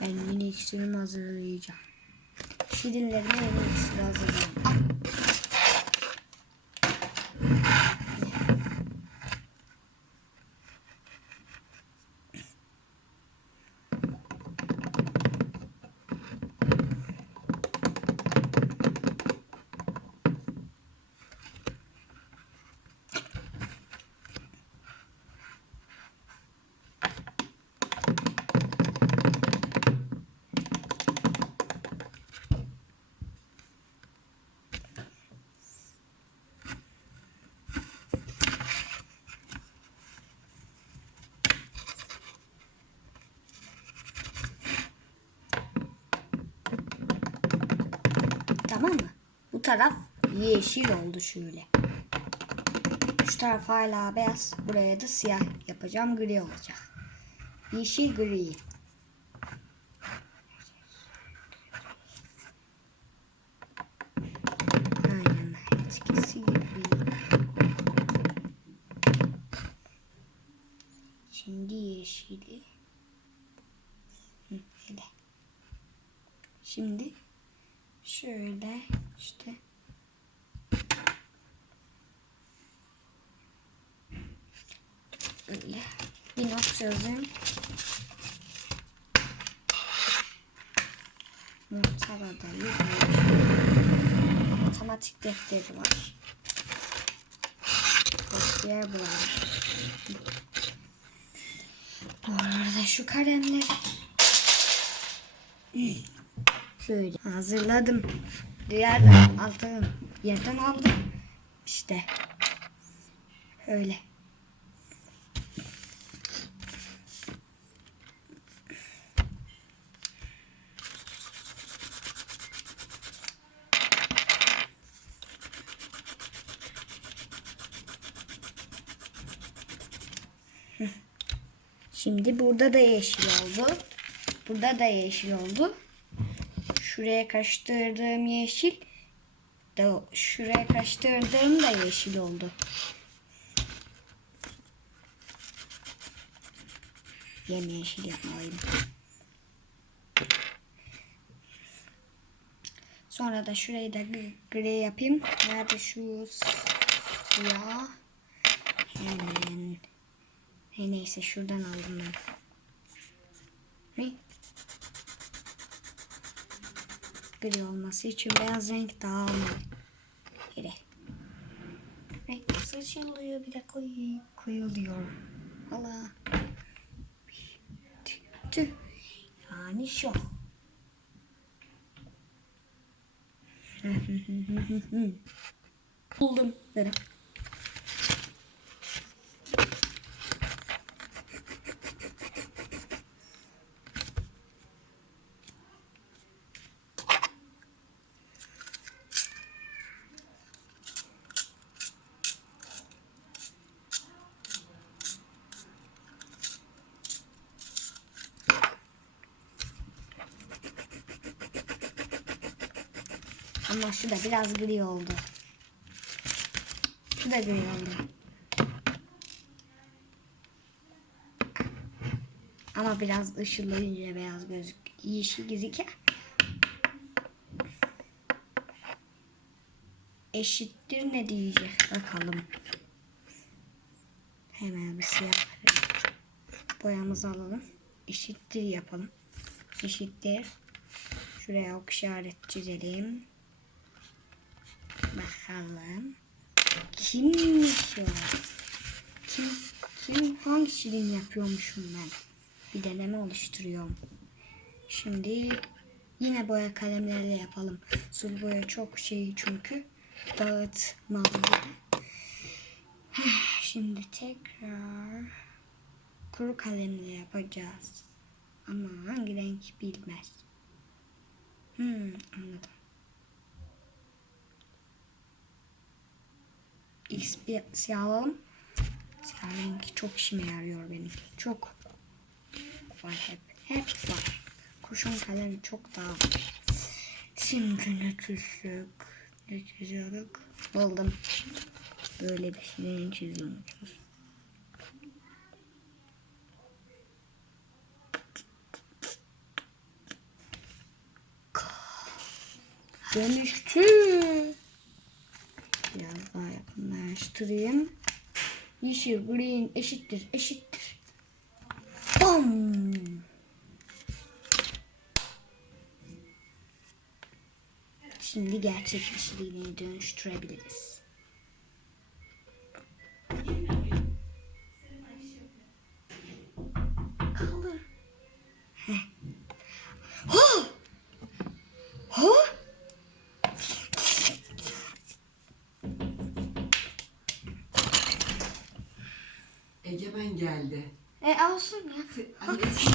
Ben yeni iksirimi hazırlayacağım. Şirinlerime yeni iksir hazırlayacağım. Tamam mı? Bu taraf yeşil oldu şöyle. Şu taraf hala beyaz. Buraya da siyah yapacağım. Gri olacak. Yeşil gri. Aynen. Eskisi gibi. Şimdi yeşili. Şimdi şöyle işte öyle bir not yazayım. Notlara da yazıyorum. Matematik defteri var. Kopya bulalım. Bu arada şu kalemleri Şöyle hazırladım. Diğerden aldım. Yerden aldım. İşte. Öyle. Şimdi burada da yeşil oldu. Burada da yeşil oldu. Şuraya kaçtırdığım yeşil da şuraya kaçtırdığım da yeşil oldu. Yem yeşil yapmalıyım. Sonra da şurayı da gri- yapayım. Nerede şu siyah? Hemen. Hey, neyse şuradan aldım ben. Ne? Gri olması için beyaz renk daha. Yere. Renk saçılıyor bir de koyu, koyuluyor. Valla. Tüh. Yani şu. Buldum. Böyle. Ama şu da biraz gri oldu. Şu da gri oldu. Ama biraz ışılayınca beyaz gözük. Yeşil gözüküyor. Eşittir ne diyecek bakalım. Hemen bir siyah boyamızı alalım. Eşittir yapalım. Eşittir. Şuraya ok işaret çizelim. Bakalım. Kimmiş o? Kim, kim hangi şirin yapıyormuşum ben? Bir deneme oluşturuyorum. Şimdi yine boya kalemlerle yapalım. Sulu boya çok şey çünkü dağıtmalı. Şimdi tekrar kuru kalemle yapacağız. Ama hangi renk bilmez. Hmm, anladım. X bir siyah alalım. Siyah çok işime yarıyor benim. Çok var hep. Hep var. Kurşun kalem çok daha var. Şimdi ne çizdik? Ne çiziyorduk? Buldum. Böyle bir şeyin çizdiğini Dönüştü. Yakınlaştırayım. Yeşil, green eşittir, eşittir. Bam! Şimdi gerçek kişiliğine dönüştürebiliriz. Kaldır. Heh. Ho! Ho! Geldi. E olsun ya. Annesi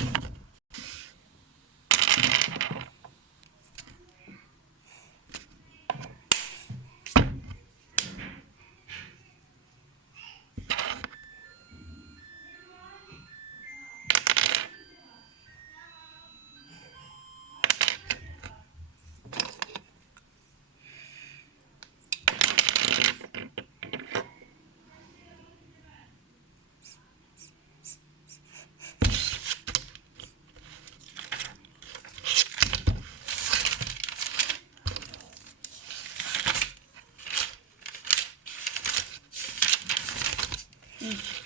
ம்